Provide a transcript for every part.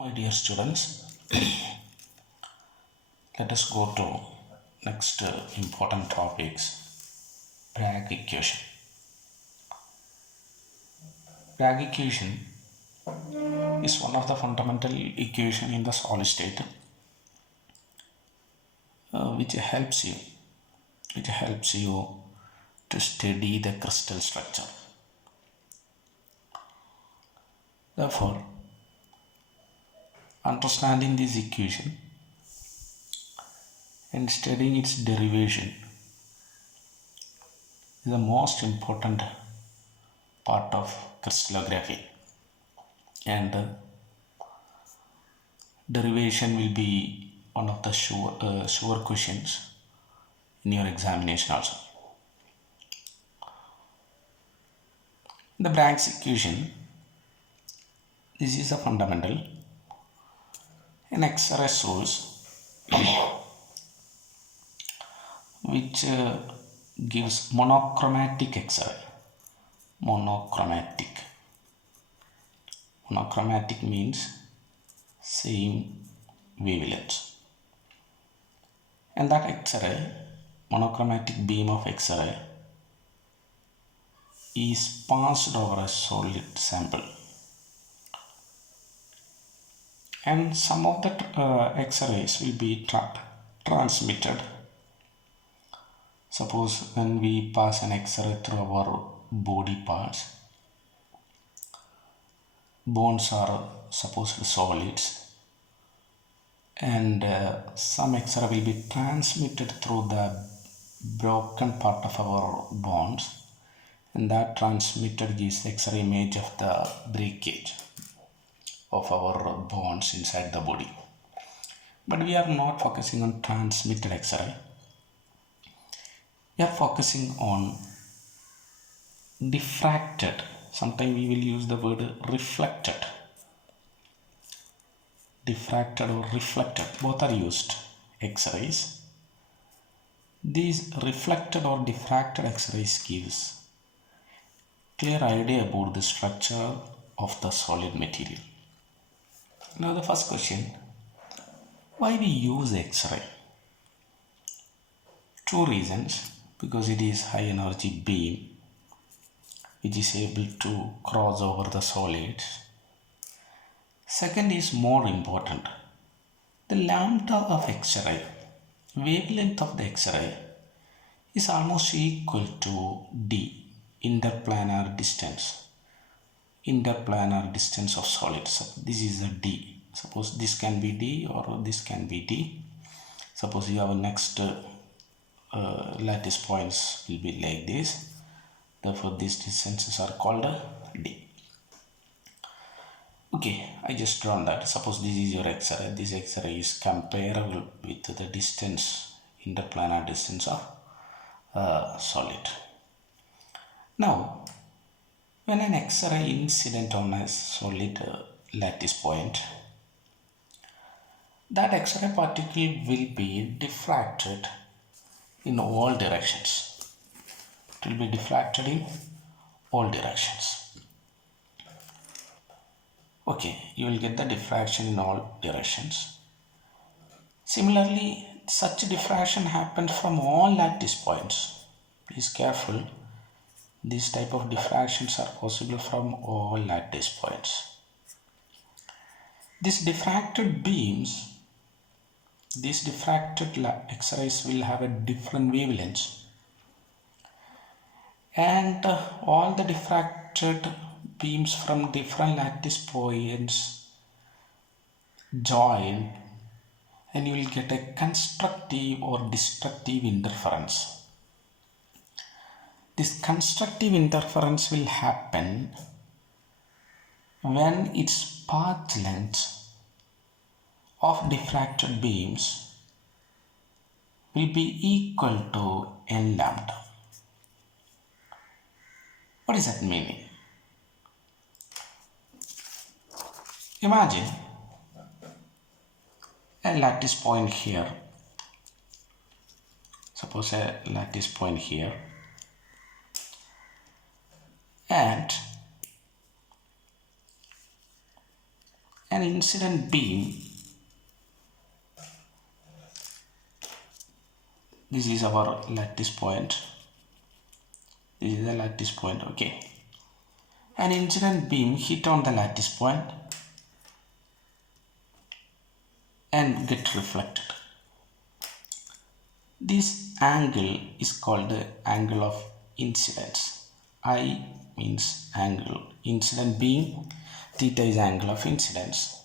My dear students, let us go to next important topics. Bragg equation. Bragg equation is one of the fundamental equation in the solid state, which helps you to study the crystal structure. Therefore, understanding this equation and studying its derivation is the most important part of crystallography, and derivation will be one of the sure questions in your examination also. The Bragg's equation, this is a fundamental, an X-ray source which gives monochromatic X-ray. Monochromatic means same wavelength, and that X-ray, monochromatic beam of X-ray, is passed over a solid sample, and some of the X-rays will be transmitted. Suppose when we pass an X-ray through our body parts, bones are supposed solids, and some X-ray will be transmitted through the broken part of our bones, and that transmitted gives X-ray image of the breakage of our bones inside the body. But we are not focusing on transmitted X-ray. We are focusing on diffracted. Sometimes we will use the word reflected. Diffracted or reflected, both are used X-rays. These reflected or diffracted X-rays gives clear idea about the structure of the solid material. Now the first question, why we use X-ray? Two reasons. Because it is high energy beam which is able to cross over the solids. Second is more important. The lambda of X-ray, wavelength of the X-ray, is almost equal to d, interplanar distance of solids. So this is the d. Suppose this can be d or this can be d. Suppose you have next lattice points will be like this. Therefore, these distances are called d. Okay, I just drawn that. Suppose this is your X-ray. This X-ray is comparable with the distance, interplanar distance of solid. Now, when an X-ray incident on a solid lattice point, that X-ray particle will be diffracted in all directions. It will be diffracted in all directions. Okay, you will get the diffraction in all directions. Similarly, such diffraction happens from all lattice points. Please careful. These type of diffractions are possible from all lattice points. These diffracted beams, these diffracted X-rays will have a different wavelength, and all the diffracted beams from different lattice points join, and you will get a constructive or destructive interference. This constructive interference will happen when its path length of diffracted beams will be equal to n lambda. What is that meaning? Imagine a lattice point here. Suppose a lattice point here, and an incident beam, this is our lattice point, this is the lattice point, okay. An incident beam hit on the lattice point and get reflected. This angle is called the angle of incidence. I means angle. Incident beam, theta is angle of incidence.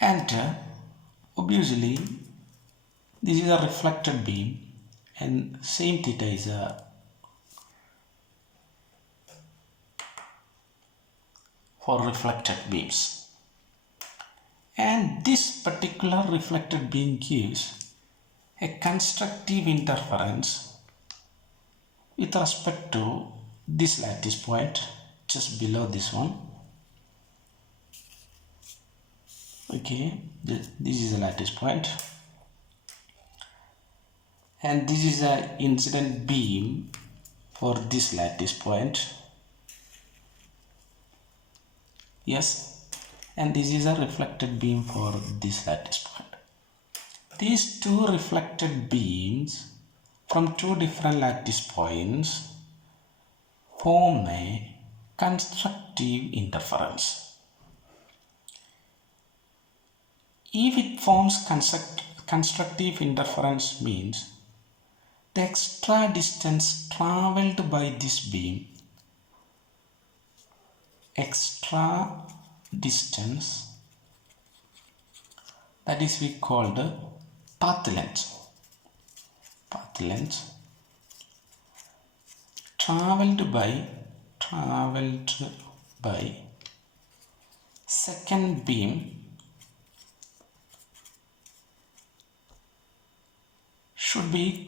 And obviously this is a reflected beam and same theta is for reflected beams. And this particular reflected beam gives a constructive interference with respect to this lattice point just below this one. Okay, this is a lattice point and this is an incident beam for this lattice point. Yes, and this is a reflected beam for this lattice point. These two reflected beams from two different lattice points form a constructive interference. If it forms constructive interference means the extra distance traveled by this beam, extra distance, that is we called path length. Path length traveled by second beam should be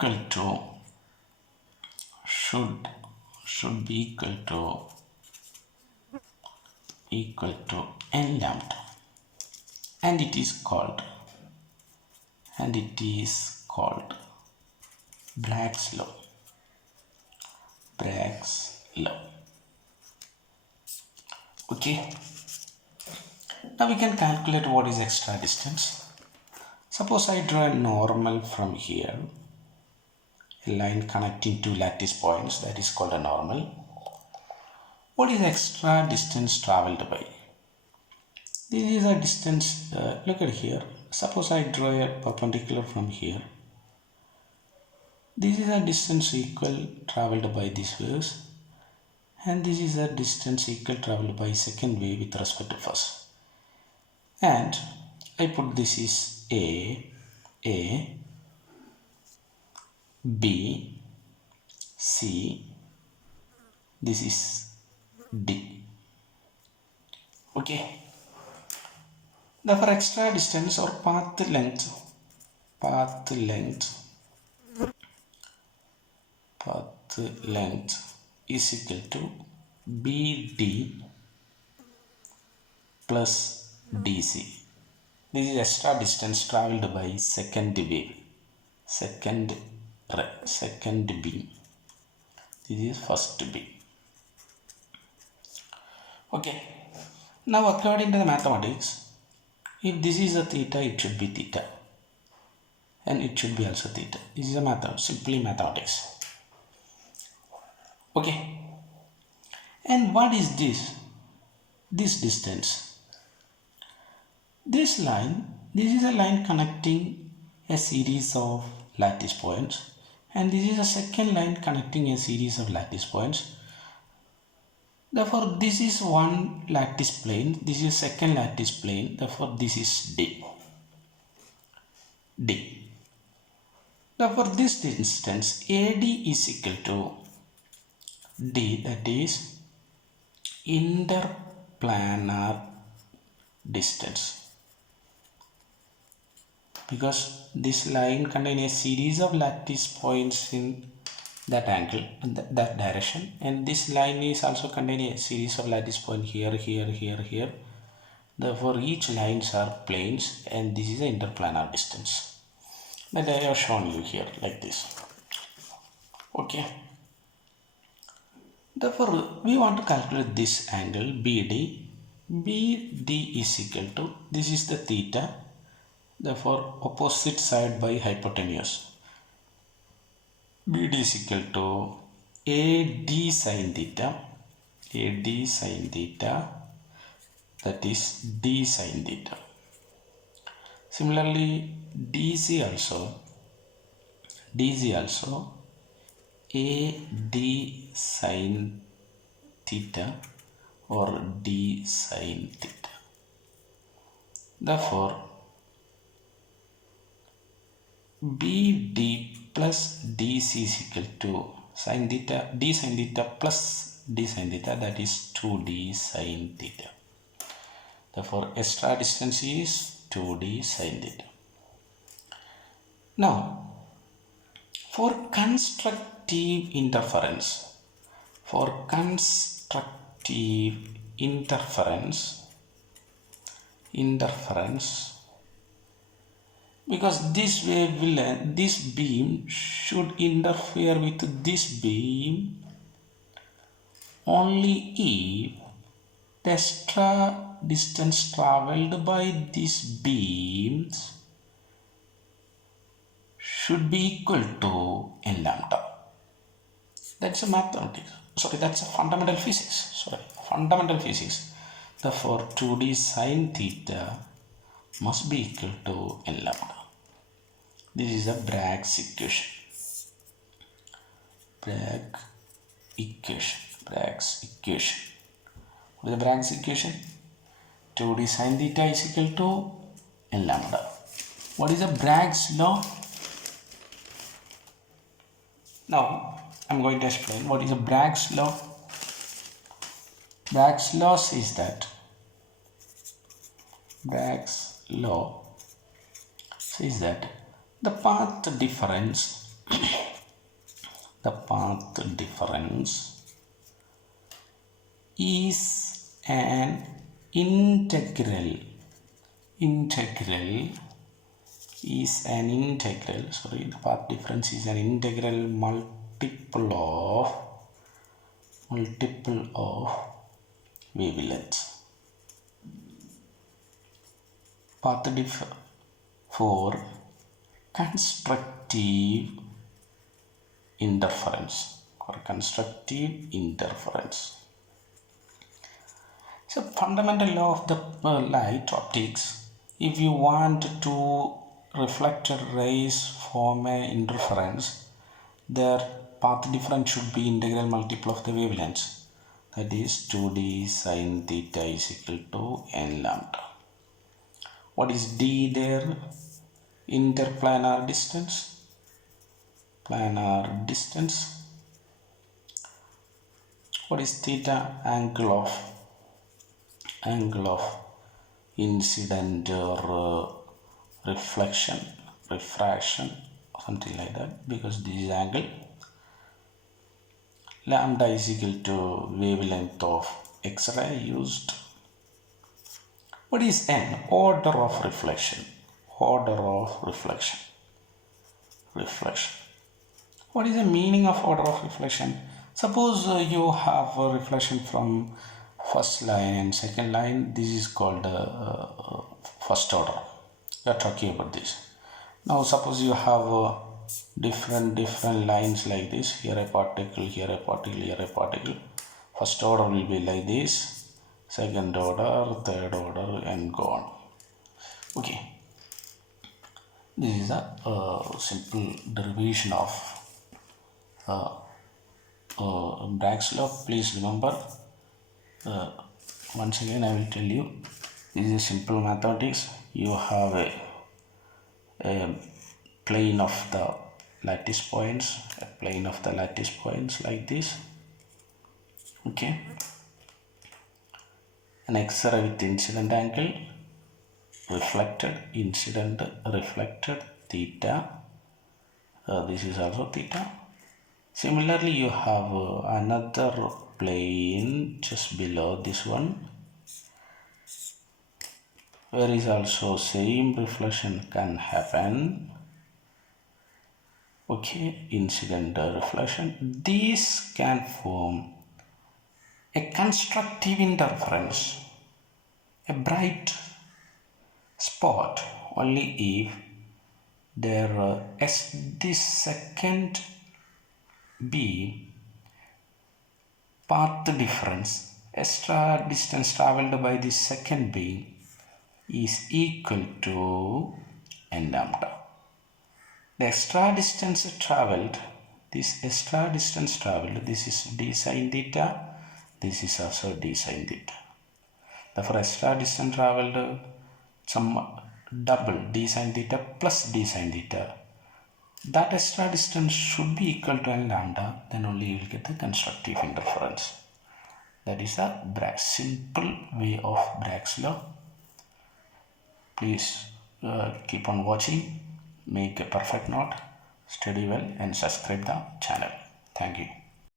equal to n lambda, and it is called Bragg's law. Bragg's law. Okay. Now we can calculate what is extra distance. Suppose I draw a normal from here, a line connecting two lattice points, that is called a normal. What is extra distance traveled by? This is a distance, look at here. Suppose I draw a perpendicular from here. This is a distance equal traveled by this waves, and this is a distance equal traveled by second wave with respect to first. And I put this is A, B, C, this is D. Okay. Therefore, extra distance or path length is equal to BD plus DC. This is extra distance traveled by second wave, second beam. This is first beam. Okay. Now according to the mathematics, if this is a theta, it should be theta, and it should be also theta. This is a simply mathematics. Okay. And what is this? This distance. This is a line connecting a series of lattice points, and this is a second line connecting a series of lattice points. Therefore, this is one lattice plane, this is second lattice plane, therefore this is D. Therefore, this distance AD is equal to D, that is interplanar distance, because this line contains a series of lattice points in that angle, in that direction, and this line is also containing a series of lattice points here. Therefore, each lines are planes, and this is the interplanar distance that I have shown you here like this. Okay. Therefore, we want to calculate this angle BD. BD is equal to, this is the theta, therefore opposite side by hypotenuse. BD is equal to AD sin theta, AD sin theta, that is D sin theta. Similarly, DC also AD sin theta or D sin theta. Therefore, BD plus DC is equal to sin theta, D sin theta plus D sin theta, that is 2D sin theta. Therefore, extra distance is 2D sin theta. Now, for constructive interference, because this wavelength, this beam should interfere with this beam only if the extra distance traveled by these beams should be equal to n lambda. That's a mathematics. Sorry, that's a fundamental physics. Therefore, 2D sin theta must be equal to n lambda. This is a Bragg's equation. Bragg's equation. What is the Bragg's equation? 2D sin theta is equal to n lambda. What is the Bragg's law? Now, I'm going to explain what is a Bragg's law. Bragg's law says that the path difference is an integral. The path difference is an integral multiple of wavelengths. Path difference for constructive interference. So, fundamental law of the light optics. If you want to reflected rays form an interference, their path difference should be integral multiple of the wavelengths. That is 2D sin theta is equal to n lambda. What is D there? Interplanar distance. What is theta? Angle of incident or refraction, something like that, because this is angle. Lambda is equal to wavelength of X-ray used. What is n? Order of reflection. What is the meaning of order of reflection? Suppose you have a reflection from first line and second line. This is called first order. We are talking about this. Now suppose you have different lines like this. Here a particle, here a particle. First order will be like this. Second order, third order, and go on. Okay. This is a simple derivation of Bragg's law. Please remember. Once again, I will tell you. This is simple mathematics. You have a plane of the lattice points, like this. Okay. An X-ray with incident angle, reflected theta. This is also theta. Similarly, you have another plane just below this one, where is also same reflection can happen. Okay, incident reflection. These can form a constructive interference. a bright spot only if there as the second beam path difference extra distance traveled by the second beam is equal to n lambda. The extra distance traveled, this is d sine theta, this is also d sine theta. Therefore, extra distance traveled some double d sine theta plus d sine theta. That extra distance should be equal to n lambda, then only you will get the constructive interference. That is a simple way of Bragg's law. Please keep on watching, make a perfect note, study well and subscribe the channel. Thank you.